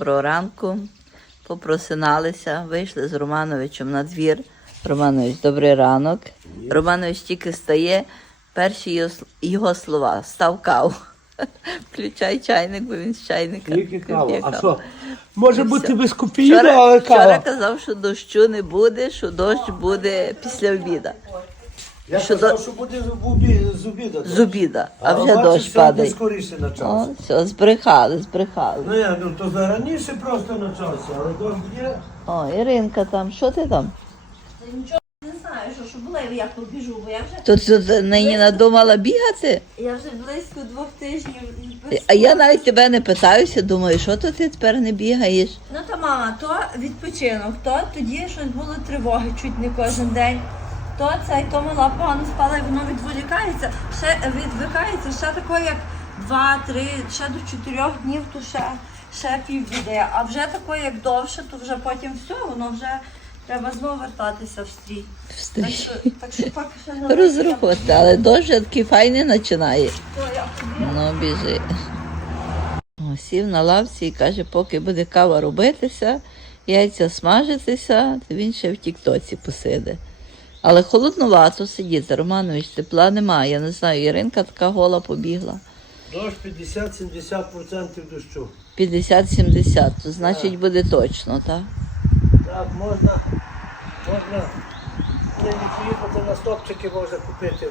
Доброго ранку. Попросиналися, вийшли з Романовичем на двір. Романович, добрий ранок. Романович тільки стає, перші його, слова став каву. Включай чайник, бо він з чайника. Тільки кава. А що? Може бути без Вчора, але вчора казав, що дощу не буде, що дощ буде після обіда. Я що казав, до- що буде з обі- з обіду. З обіда, а вже бачиш, дощ падає. скоріше О, все, збрехали, збрехали. Ну я, ну то зараніше просто почався, але дощ є. О, Іринка там, що ти там? Нічого Не знаю, що, що було, як побіжу, бо я вже, Тут, тут нині надумала бігати? я вже близько двох тижнів без... А я навіть тебе не питаюся, думаю, що то ти тепер не бігаєш? Ну то мама, то відпочинок, то тоді щось було тривоги чуть не кожен день. То це, то мала погано спала, і воно відволікається, ще відвикається, ще такого як два-три, ще до чотирьох днів, то ще, ще півбіди. А вже такое, як довше, то вже потім все, воно вже треба знову вертатися в стрій. Так що, так що поки що не Розрухувати, але дощ такий файний починає. То я тобі Ну, біжи. О, сів на лавці і каже, поки буде кава робитися, яйця смажитися, то він ще в тіктоці посиде. Але холодновато сидіти, Романович, тепла немає. Я не знаю, Іринка така гола побігла. Дощ 50-70% дощу. 50-70, то значить буде точно, так? Так, можна, можна не поїхати на стопчики, можна купити.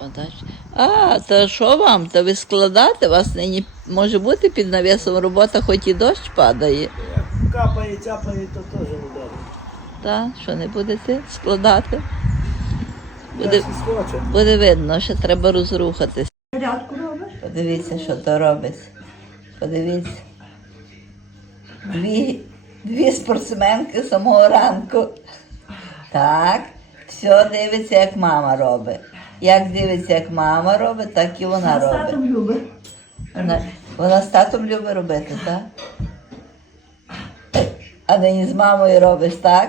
Отак. А, то що вам? То ви складати? Вас нині може бути під навісом робота, хоч і дощ падає. Як капає, цяпає, то теж. Та, що не будете складати? Буде, буде видно, що треба розрухатись. порядку робиш? Подивіться, що то робить. Подивіться. Дві, дві спортсменки з самого ранку. Так, все дивиться, як мама робить. Як дивиться, як мама робить, так і вона З робить. татом любить. Вона, вона з татом любить робити, так? А нині з мамою робиш, так?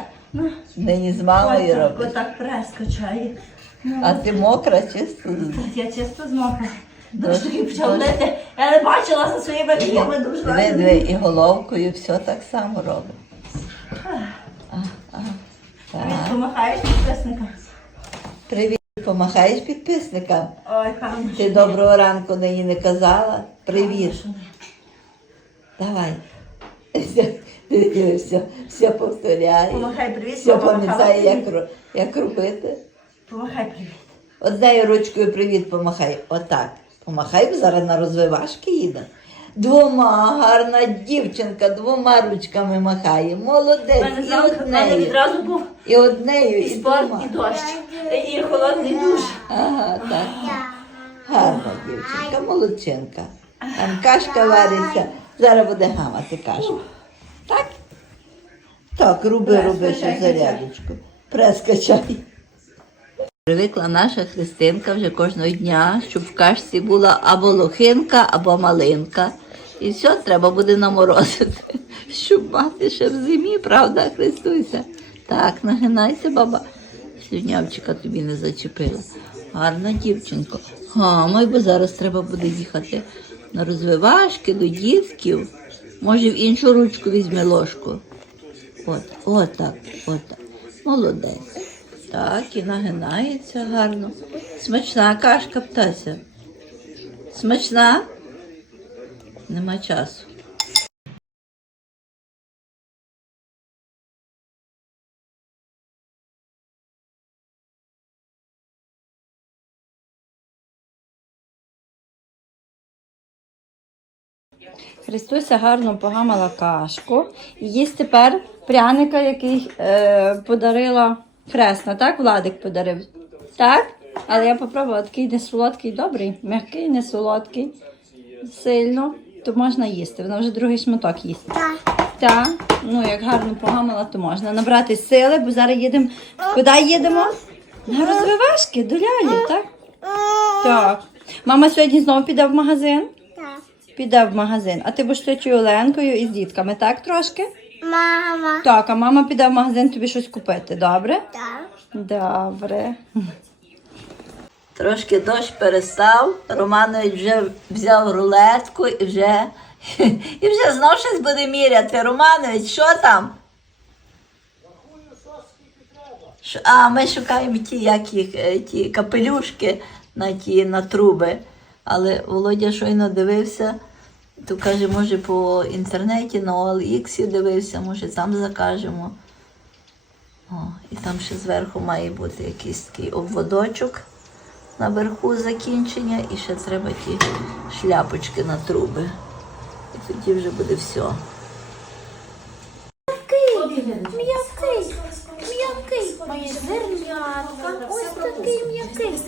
Нині з мамою Ось так, робиш. отак прес качає. А ти мокра чисто? Я чисто змокла. Дощ- Дощ такий почав лити. Я не бачила за своїми віками дуже. диви, і головкою все так само робить. А, а, Ти помахаєш підписникам. Привіт, помахаєш підписникам. Ой, певно. Ти доброго ранку нині не казала. Привіт. Давай. Все, все повторяє. Помахай привіт, Все пам'ятає, як, як робити. Помахай привіт. Однею ручкою привіт помахай. Отак. Помахай, бо зараз на розвивашки їде. Двома гарна дівчинка, двома ручками махає. Молодець. мене І в мене однею. відразу був І однею, і і спорт, двома. і дощ, і холодний душ. Ага, так. Гарна дівчинка, молодчинка. Там кашка вариться. Зараз буде гамати кашка. Так? Так, руби, Прес роби ще зарядочку. Прес качай. Привикла наша Христинка вже кожного дня, щоб в кашці була або лохинка, або малинка. І все треба буде наморозити, щоб мати ще в зимі, правда, Христуся? Так, нагинайся, баба. Слюнявчика тобі не зачепила. Гарна дівчинка. Гамай, бо зараз треба буде їхати на розвивашки до дітків. Може, в іншу ручку візьме ложку. От, от так, от так. Молодець. Так, і нагинається гарно. Смачна кашка птася. Смачна? Нема часу. Христуся гарно погамала кашку. І їсть тепер пряника, який е, подарила хресна, так? Владик подарив. Так? Але я попробувала такий не солодкий, добрий, м'який, не солодкий, сильно, то можна їсти. Вона вже другий шматок їсть. Так. Так. Ну, як гарно погамала, то можна набрати сили, бо зараз їдемо. Куди їдемо? На розвивашки, до лялі, так? Так. Мама сьогодні знову піде в магазин? Піде в магазин. А ти будеш тетю Оленкою і з дітками, так трошки? Мама. Так, а мама піде в магазин тобі щось купити, добре? Так. Добре. Трошки дощ перестав. Романович вже взяв рулетку і вже І вже знов щось буде міряти. Романович, що там? Ш- А, ми шукаємо ті, як їх, е, ті капелюшки на ті на труби. Але Володя щойно дивився, то каже, може по інтернеті на OLX дивився, може там закажемо. О, і там ще зверху має бути якийсь такий обводочок наверху закінчення, і ще треба ті шляпочки на труби. І тоді вже буде все. М'який, м'який, має зернятка, ось такий м'який.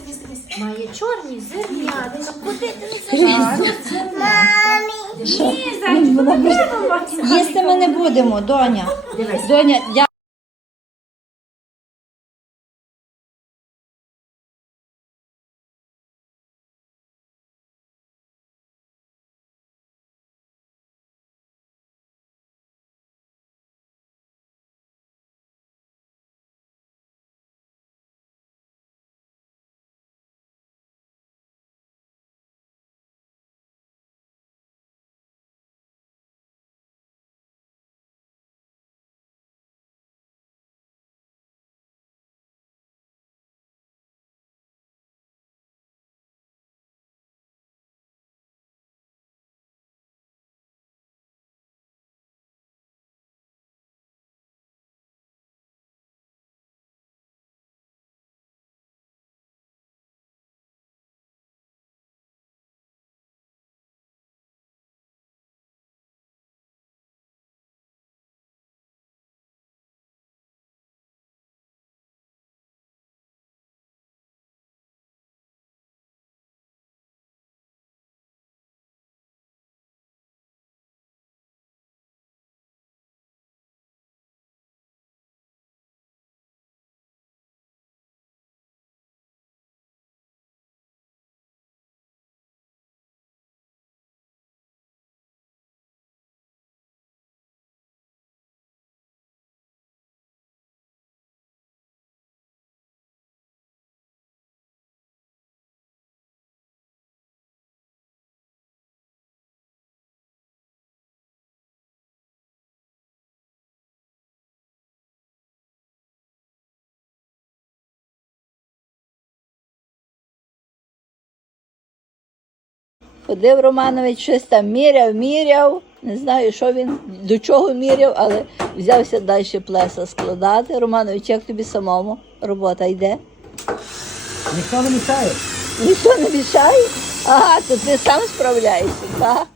Має чорні зернятка. Куди ти не Їсти ми не будемо, доня. Доня, я. Ходив Романович, щось там міряв, міряв. Не знаю, що він до чого міряв, але взявся далі плеса складати. Романович, як тобі самому робота йде? Ніхто не мішає. Ніхто не мішає? Ага, то ти сам справляєшся, так?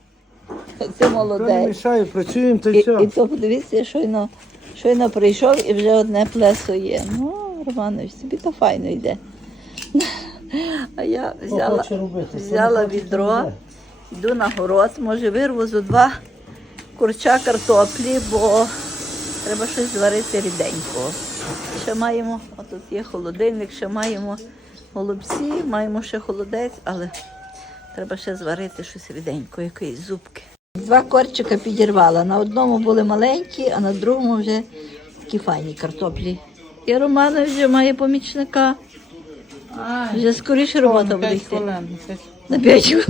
Ти Ніхто не мішає, працюємо та й І, все. і то подивіться, щойно, щойно прийшов і вже одне плесо є. Ну, Романович, тобі то файно йде. А я взяла, взяла відро. Йду на город, може вирвозу два курча картоплі, бо треба щось зварити ріденького. Ще маємо, отут є холодильник, ще маємо голубці, маємо ще холодець, але треба ще зварити щось ріденького, якоїсь зубки. Два корчика підірвала. На одному були маленькі, а на другому вже такі файні картоплі. І Романа вже має помічника. Вже скоріше робота буде йти. На п'ять хвилин.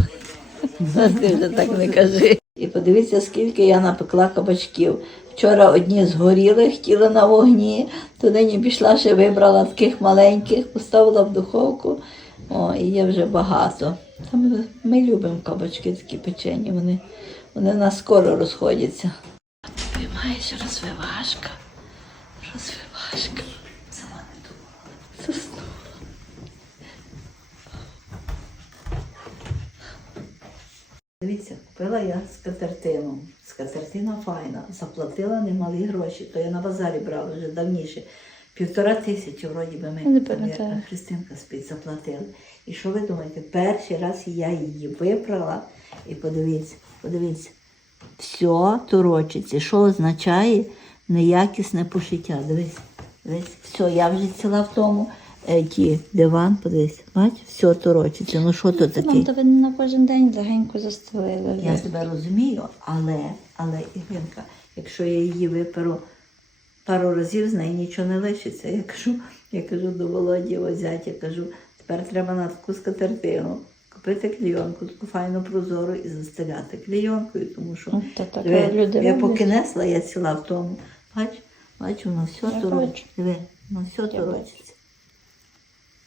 Ти вже так не кажи. І подивіться, скільки я напекла кабачків. Вчора одні згоріли, хотіла на вогні, то нині пішла ще вибрала таких маленьких, поставила в духовку. О, і є вже багато. Там ми любимо кабачки такі печені, вони, вони в скоро розходяться. Тобі маєш розвивашка. Розвивашка. Сама не думала. Заснула. Дивіться, купила я скатертину. Скатертина файна. Заплатила немалі гроші. То я на базарі брала вже давніше. Півтора тисячі, вроді би, ми пам'ятаю. Христинка спить, заплатили. І що ви думаєте? Перший раз я її випрала і подивіться, подивіться, все торочиться. Що означає неякісне пошиття? Дивись, дивись, все, я вже ціла в тому. Ті диван, подивись, бач, все торочиться. Ну що то таке? Вам то ви на кожен день легенько застелили. Я тебе розумію, але, але Іринка, якщо я її виперу пару разів, з неї нічого не лишиться. Я кажу, я кажу до Володі, ось я кажу, тепер треба на таку скатертину. Купити клейонку, таку файну прозору і застеляти клейонкою, тому що Ну, Та диви, люди я поки несла, я ціла в тому. Бач, бач, воно все бачу. Диви, воно все Я торочиться.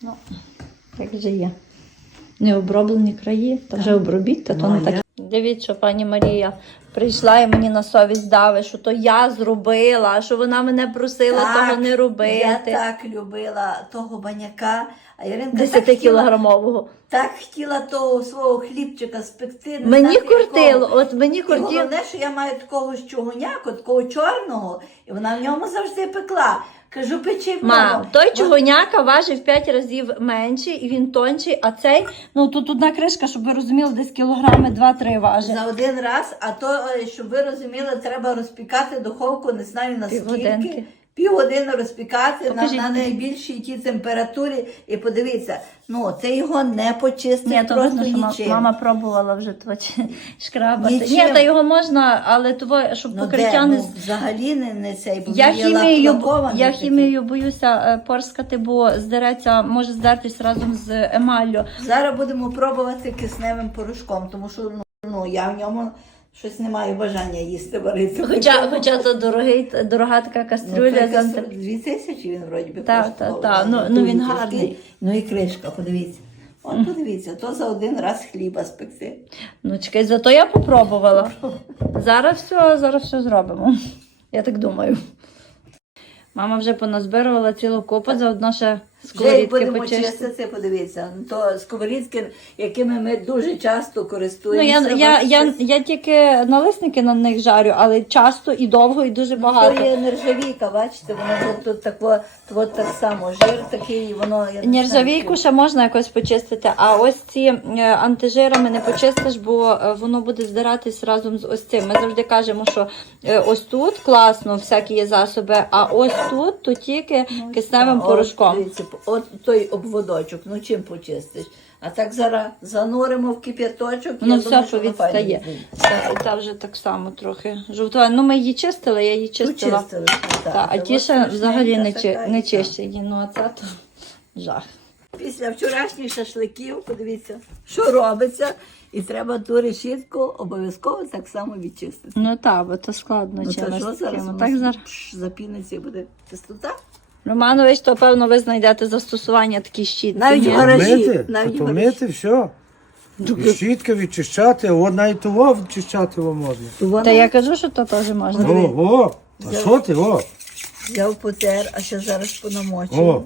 Ну, так же є. Необроблені краї, та вже обробіть, та то Ну, не так. Дивіться, пані Марія прийшла і мені на совість дави, що то я зробила, що вона мене просила Так, того не робити. Я так любила того баняка, а Яринка так 10 хотіла, кілограмового. так хотіла того свого хлібчика спекти. не Мені знати кортило, якого. от мені І кортило. головне, що я маю такого ж чугуняку, такого чорного, і вона в ньому завжди пекла. Кажу, печи ма Мам, той чугуняка важив 5 разів менший і він тонший, а цей, ну тут одна кришка, щоб ви розуміли, десь кілограми 2-3 важить. За один раз, а то, е, щоб ви розуміли, треба розпікати духовку, не знаю на Півгодинки. Півгодини розпікати на, Покажіть. на найбільшій тій температурі. І подивіться, ну це його не почистить Ні, то просто видно, що ма- нічим. мама пробувала вже то чи- шкрабати. Нічим. Ні, та його можна, але того, щоб ну, покриття де? не. Ну, взагалі не, не цей, бо Я він є хімією, лакований я такий. хімією боюся е, порскати, бо здереться, може здертись разом з емаллю. Зараз будемо пробувати кисневим порошком, тому що ну, ну, я в ньому щось не маю бажання їсти варити. Хоча, хоча то дорогий, дорога така Ну, кастрюля. той з Дві тисячі він вроді би Так, так, так. Ну, ну, він гарний. Ну і кришка, подивіться. От подивіться, то за один раз хліба спекти. Ну, чекай, зато я попробувала. Зараз все, зараз все зробимо. Я так думаю. Мама вже поназбирувала цілу купу, заодно ще Вже як будемо чистити, подивіться. Ну, То сковорідки, якими ми дуже часто Ну, користуємося. я, я, я, я тільки налисники на них жарю, але часто і довго, і дуже То багато. є нержавійка, бачите, воно тут, тут так, от так само, жир такий, воно... я Нержавійку ще можна якось почистити, а ось ці е, антижирами не почистиш, бо е, воно буде здиратись разом з ось цим. Ми завжди кажемо, що е, ось тут класно, всякі є засоби, а ось тут то тільки кисневим От, порошком. дивіться, От той обводочок, ну чим почистиш? А так зараз зануримо в кип'яточок. Воно я все думаю, що буде. Та, та вже так само трохи жовтова. Ну ми її чистили, я її чистила. Почистили, так. Та, а Та ті ще взагалі не, чи, не чищені. Ну а це то жах. Після вчорашніх шашликів, подивіться, що робиться, і треба ту решітку обов'язково так само відчистити. Ну так, бо то складно Ну, чимось воно Так зараз. запіниться і буде чистота. Романович, то певно ви знайдете застосування такі щітки. Навіть в гаражі. Мити, навіть то гаражі. мити все. І щітка відчищати, от навіть того відчищати вам можна. Вона Та я кажу, що то теж можна. О, о, а що ти, о, взяв потер, а ще зараз понамочив. о,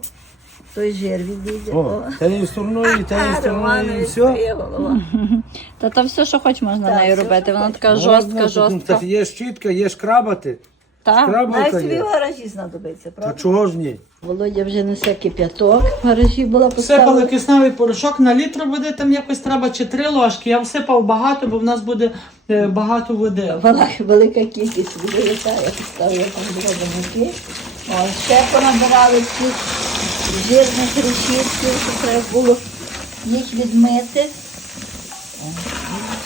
Той жир відійде. о, тією стороною, і тією стороною, і Романович, все. твоя голова. Та та все, що хоч можна Так, нею все, робити. що Вона така Можна, жорстка, тут, жорстка. Є щітка, є шкрабати. Так. Навіть тобі в гаражі знадобиться, Та правда? чого ж ні? Володя вже несе кип'яток. В гаражі була Всипали поставлена. кисневий порошок на літр води, там якось треба чи три ложки. Я всипав багато, бо в нас буде е, багато води. Вела- велика кількість буде, яка я поставила там два баняки. О, ще понабирали цих жирних решітків, що треба було їх відмити. О,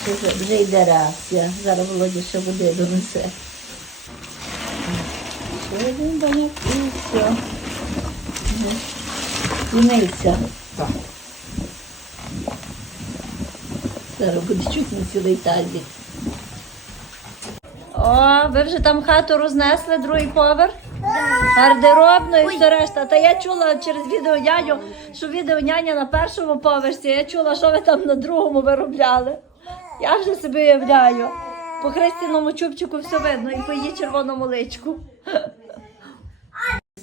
це Вже, вже йде реакція. Зараз Володя ще води донесе. Один баняк і все. Змився. Зараз буде чуть на цілий тазик. О, ви вже там хату рознесли, другий поверх? Гардеробну і все решта. Та я чула через відео няню, що відео няня на першому поверсі. Я чула, що ви там на другому виробляли. Я вже собі уявляю. По хрестіному чубчику все видно і по її червоному личку.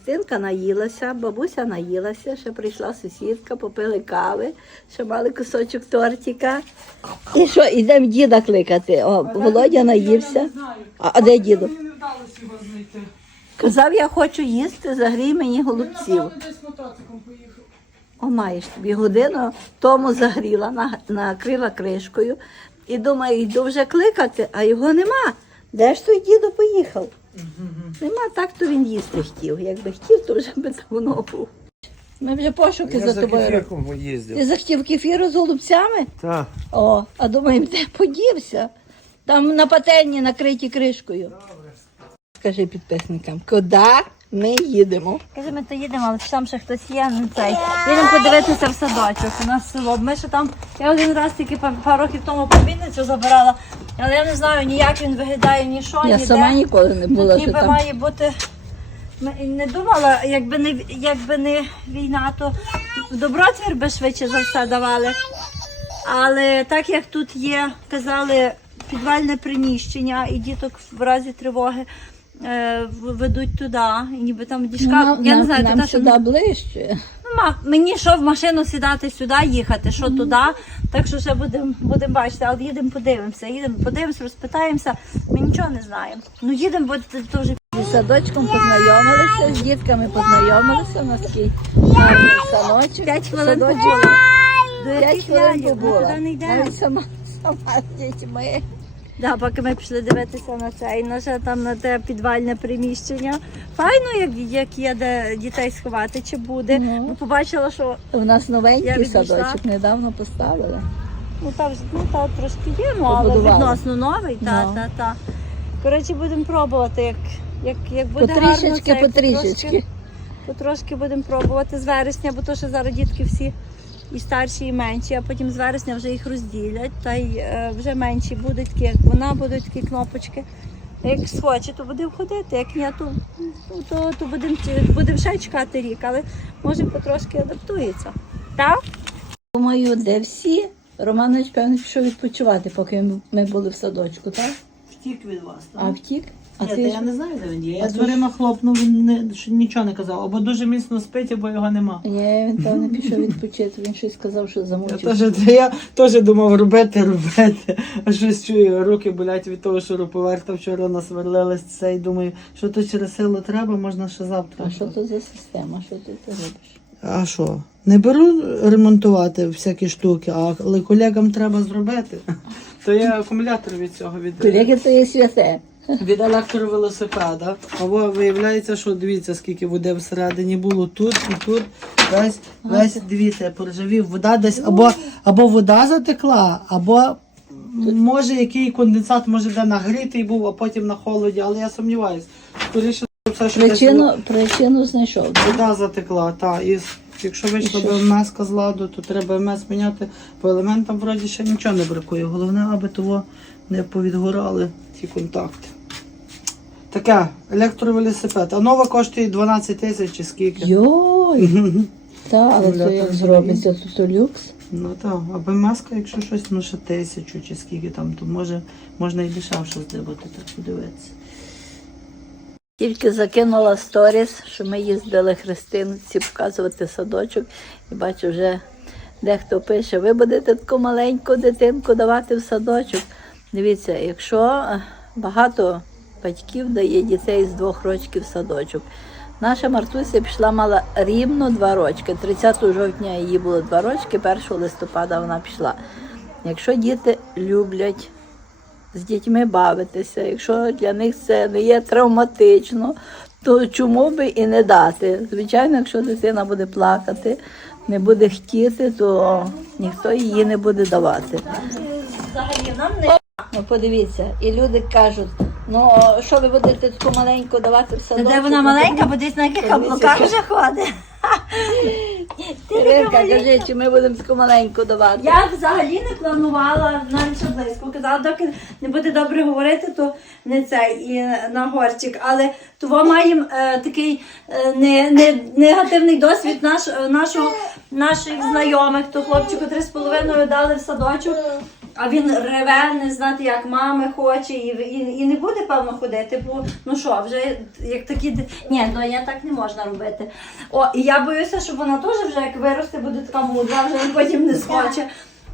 Христинка наїлася, бабуся наїлася, ще прийшла сусідка, попили кави, ще мали кусочок тортика. І що, ідемо діда кликати. О, Володя наївся. А, а де діду? Мені не вдалося його знайти. Казав, я хочу їсти, загрій мені голубців. Десь мотоциклом поїхав. О, маєш тобі годину тому загріла, на- накрила кришкою. І думаю, йду вже кликати, а його нема. Де ж той дідо поїхав? Нема, так то він їсти хотів. Якби хотів, то вже би давно був. Ми вже пошуки Я за за тобою. кефірком Ти їздив. захотів кефіру з голубцями? Так. О, а думаємо, де подівся? Там на пательні накриті кришкою. Скажи підписникам, куди Ми їдемо. Каже, ми то їдемо, але там ще хтось є, не цей. Їдемо подивитися в садочок. У нас село. Ми ще там, я один раз тільки па- пару років тому помінницю забирала, але я не знаю ні як він виглядає, ні що, Я ніде. сама ніколи не була, Тут що ніби там. має бути. Ми не думала, якби не якби не війна, то добротвір би швидше за все давали. Але так як тут є, казали, підвальне приміщення, і діток в разі тривоги е, ведуть туди, і ніби там діжка. Нам, я не знаю, нам що сюди ближче. Ну, ма, мені що в машину сідати сюди, їхати, що туди. Так що ще будемо будем бачити, але їдемо подивимося. Їдемо, подивимося, розпитаємося. Ми нічого не знаємо. Ну їдемо, бо це вже З садочком познайомилися, з дітками познайомилися. У нас такий гарний саночок. П'ять хвилин побула. П'ять хвилин побула. Навіть сама, сама з дітьми. Да, поки ми пішли дивитися на це, і на ще там на те підвальне приміщення. Файно, як, як є де дітей сховати, чи буде. Ну. Бо побачила, що У нас Я новенький відійшла. садочок недавно поставили. ну там ну, та, трошки є, ну, але Побудували. відносно новий. Та, Ну. та, та. Коротше, будемо пробувати, як, як, як буде гарно. це, як потрішечки. Потрошки будемо пробувати з вересня, бо то що зараз дітки всі і старші, і менші, а потім з вересня вже їх розділять, та й е, вже менші будуть такі, як вона, будуть такі кнопочки. Як схоче, то будемо ходити, як ні, то, то, то будемо будем ще чекати рік, але може потрошки адаптується. Так? Думаю, де всі. Романович, певно, пішов відпочивати, поки ми- були в садочку, так? Втік від вас. А втік? А ти я не знаю, де він є. А Я ти дверима хлопнув, він не, що нічого не казав. Або дуже міцно спить, або його нема. Ні, він певно пішов відпочити. Він щось сказав, що Я замучився. теж, я теж думав робити, робити. А щось чую, руки болять від того, що руповерта вчора насверлилась це і думаю, що то через силу треба, можна ще завтра. А що то за система? Що ти це робиш? А що? Не беру ремонтувати всякі штуки, а- але колегам треба зробити. То є акумулятор від цього від, Колеги, то є святе. Від електровелосипеда. Або виявляється, що дивіться, скільки води всередині було тут і тут. Весь, весь дивіться, поржавів. Вода десь або, або вода затекла, або може який конденсат може де нагрітий був, а потім на холоді, але я сумніваюся. Скоріше все, що десь Причину, причину знайшов. Вода затекла, та і якщо вийшла І що б ж? з ладу, то треба мес міняти. По елементам вроді ще нічого не бракує. Головне, аби того не повідгорали ті контакти. Таке, електровелосипед. А нова коштує 12 тисяч чи скільки. Йой! Та, але то Акумулятор як зробиться, то, то люкс. Ну так, аби маска, якщо щось, ну ще тисячу чи скільки там, то може можна і дешевше здибати, так подивитися. Тільки закинула сторіс, що ми їздили христинці показувати садочок, і бачу, вже дехто пише, ви будете таку маленьку дитинку давати в садочок. Дивіться, якщо е, багато батьків дає дітей з двох років в садочок. Наша Мартуся пішла, мала рівно два рочки. 30 жовтня їй було два рочки, 1 листопада вона пішла. Якщо діти люблять з дітьми бавитися. Якщо для них це не є травматично, то чому би і не дати? Звичайно, якщо дитина буде плакати, не буде хотіти, то ніхто її не буде давати. Взагалі нам не Ну подивіться, і люди кажуть, ну що ви будете таку маленьку давати в садочок? де вона маленька, бо десь на яких каблуках вже ходить. Іринка, кажи, чи ми будемо таку маленьку давати? Я взагалі не планувала навіть що близько. Казала, доки не буде добре говорити, то не цей і на горчик. Але того маємо е, такий е, не, не, негативний досвід наш, е, нашого, наших знайомих. То хлопчику три з половиною дали в садочок. А він реве, не знати, як мами хоче, і, і, і не буде певно ходити, бо ну що, вже як такі ні, ну я так не можна робити. О, і я боюся, що вона теж вже як виросте, буде така мудра, вже потім не схоче.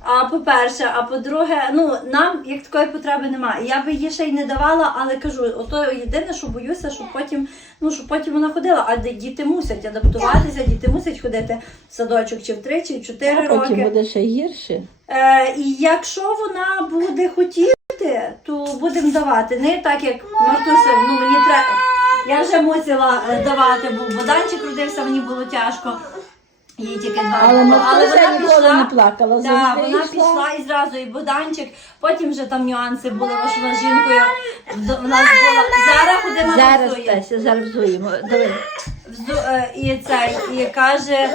А по-перше, а по-друге, ну нам як такої потреби немає. Я би її ще й не давала, але кажу, ото єдине, що боюся, щоб потім, ну щоб потім вона ходила. А діти мусять адаптуватися, діти мусять ходити в садочок чи в три, чи в чотири А потім роки. буде ще гірше. Е, і якщо вона буде хотіти, то будемо давати. Не так, як Мартуся, ну мені треба. Я вже мусила е, давати, бо Боданчик родився, мені було тяжко. Їй тільки два Але роки. Мартуся ніколи не плакала, Да, завжди вона йшла. пішла і зразу і Богданчик, потім вже там нюанси були, бо що вона з жінкою в- в нас була. Зараз ходить на Зараз теж зараз взуємо. Взу- е, і цей, і каже,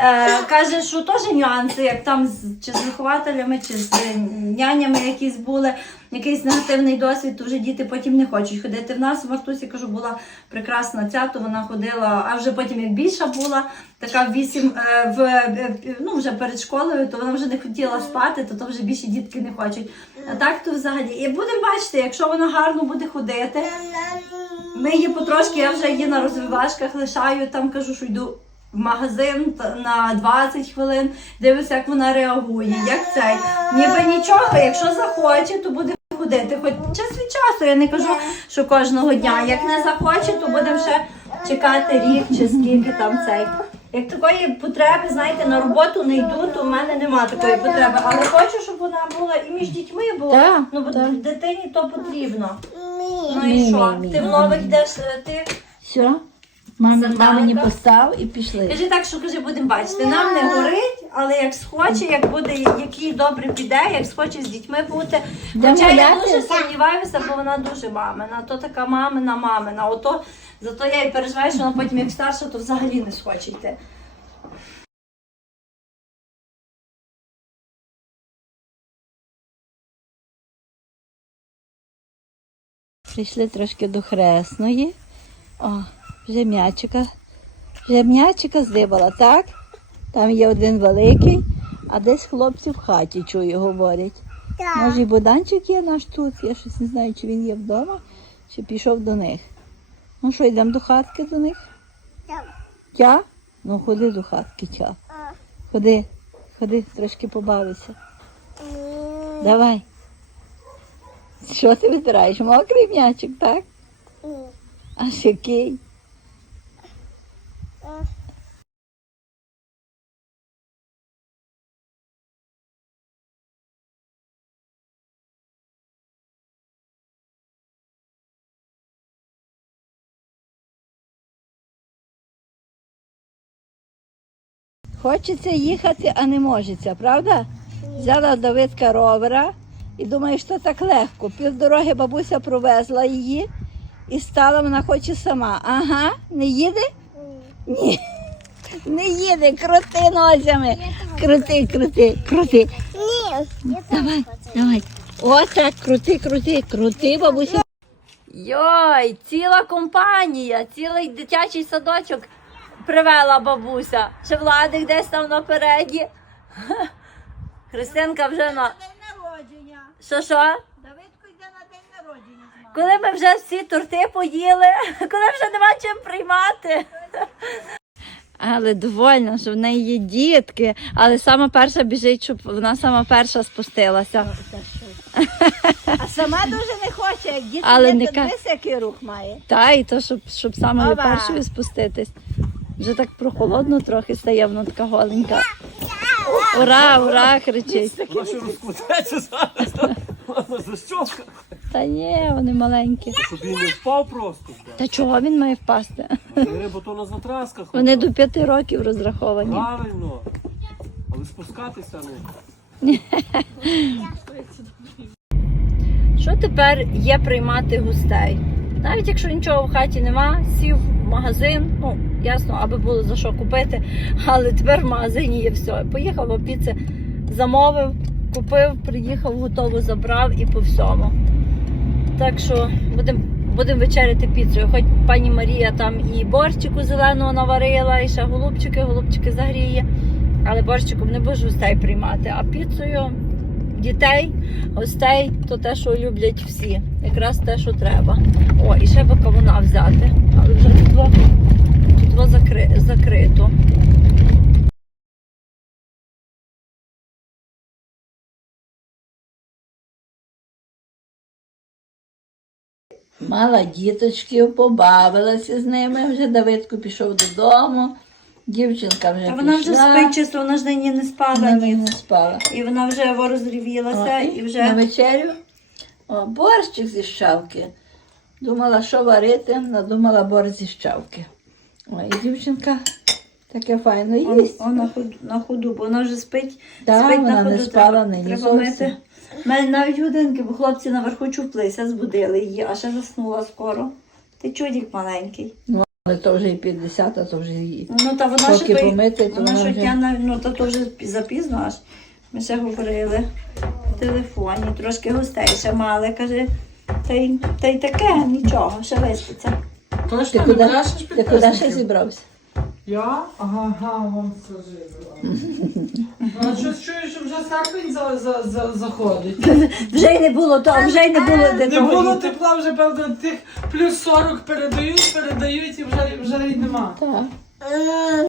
е, каже, що теж нюанси, як там з, чи з вихователями, чи з е, нянями якісь були, якийсь негативний досвід, то вже діти потім не хочуть ходити. В нас в Мартусі, кажу, була прекрасна ця, то вона ходила, а вже потім як більша була, така вісім, е, в, е, ну вже перед школою, то вона вже не хотіла спати, то, то вже більше дітки не хочуть. А так то взагалі. І будемо бачити, якщо вона гарно буде ходити, ми її потрошки, я вже її на розвивашках лишаю, там кажу, що йду в магазин на 20 хвилин, дивлюся, як вона реагує, як цей. Ніби нічого, якщо захоче, то буде ходити. Хоч час від часу, я не кажу, що кожного дня. Як не захоче, то будемо ще чекати рік чи скільки там цей. Як такої потреби, знаєте, на роботу не йду, то в мене нема такої потреби. Але хочу, щоб вона була і між дітьми була. Ну, бо дитині то потрібно. Ну і що? Ти в нових йдеш, е, ти Все, мама, мамині постав і пішли. кажи так, що кажи, будемо бачити. Нам не горить, але як схоче, як буде, який добре піде, як схоче з дітьми бути. Хоча я дуже сумніваюся, бо вона дуже мамина. То така мамина, мамина. Ото зато я і переживаю, що вона потім як старша, то взагалі не схоче йти. Прийшли трошки до хресної. О, вже м'ячика. Вже м'ячика здибала, так? Там є один великий, а десь хлопці в хаті чую, говорять. Може, і Боданчик є наш тут. Я щось не знаю, чи він є вдома, чи пішов до них. Ну що, йдемо до хатки до них? Я? Ну ходи до хатки, ча. Ходи, ходи, трошки побавися. Давай. Що ти витираєш? Мокрий м'ячик, так? Аж який? Хочеться їхати, а не можеться, правда? Взяла Давидка ровера і думає, що так легко. Півдороги бабуся провезла її і стала, вона хоче сама. Ага, не їде? Ні. Не їде, крути нозями. Крути, крути, крути. Ні, Давай, давай. Отак, крути, крути, крути, бабуся. Йой, ціла компанія, цілий дитячий садочок привела бабуся. Ще Владик десь там напереді. Христинка вже на. народження. Що що? Давидко йде на день народження. Коли ми вже всі торти поїли, коли вже нема чим приймати. Але довольна, що в неї є дітки, але сама перша біжить, щоб вона сама перша спустилася. А сама дуже не хоче, як діти Але не дивись, який рух має. Та, і то, щоб, щоб самою Ова. першою спуститись. Вже так прохолодно трохи стає, вона така голенька. Ура, ура, кричить. Вона ще розкладається зараз. Вона защовка. Та ні, вони маленькі. Щоб він не впав просто. Та чого він має впасти? Е, Бо то на затрасках. Вони до п'яти років розраховані. Правильно. Але спускатися не. Що тепер є приймати гостей? Навіть якщо нічого в хаті нема, сів в магазин, ну ясно, аби було за що купити, але тепер в магазині є все. Поїхав в піци, замовив, купив, приїхав, готово забрав і по всьому. Так що будемо будем вечеряти піцею. Хоч пані Марія там і борщику зеленого наварила, і ще голубчики, голубчики загріє. Але борщиком не буду гостей приймати, а піцею дітей, гостей то те, що люблять всі. Якраз те, що треба. О, і ще би кавуна взяти. Але вже тут, во- тут во закри, закрито. Мала діточків, побавилася з ними. Вже Давидко пішов додому. Дівчинка вже Та вона вже пішла. спить чисто, вона ж нині не спала Вона ні. не спала. І вона вже О, розрівілася і На вже. вечерю о, борщик зі щавки. Думала, що варити, надумала борщ зі щавки. О, і дівчинка таке файно Он, їсть. он на, ходу, на ходу, бо вона вже спить. Да, спить вона на не ходу. спала нині треба зовсім. мити. У мене навіть годинки, бо хлопці наверху чуплися, збудили її, а ще заснула скоро. Ти чудик маленький. Але то вже і 50, а то вже і. Ну та вона Поки ще помити, то вона вже- я ну то, то вже запізно аж. Ми ще говорили в телефоні, трошки густейше мали, каже, та й, та й таке, нічого, ще виспиться. Ти Точно куди, ти куди ще зібрався? Я? Ага, ага, вам скажи. А щось чую, що вже серпень за, за, за, заходить. Вже й не було того, вже й не було де Не того було літа. тепла вже, певно, тих плюс 40 передають, передають і вже, вже й нема. Так.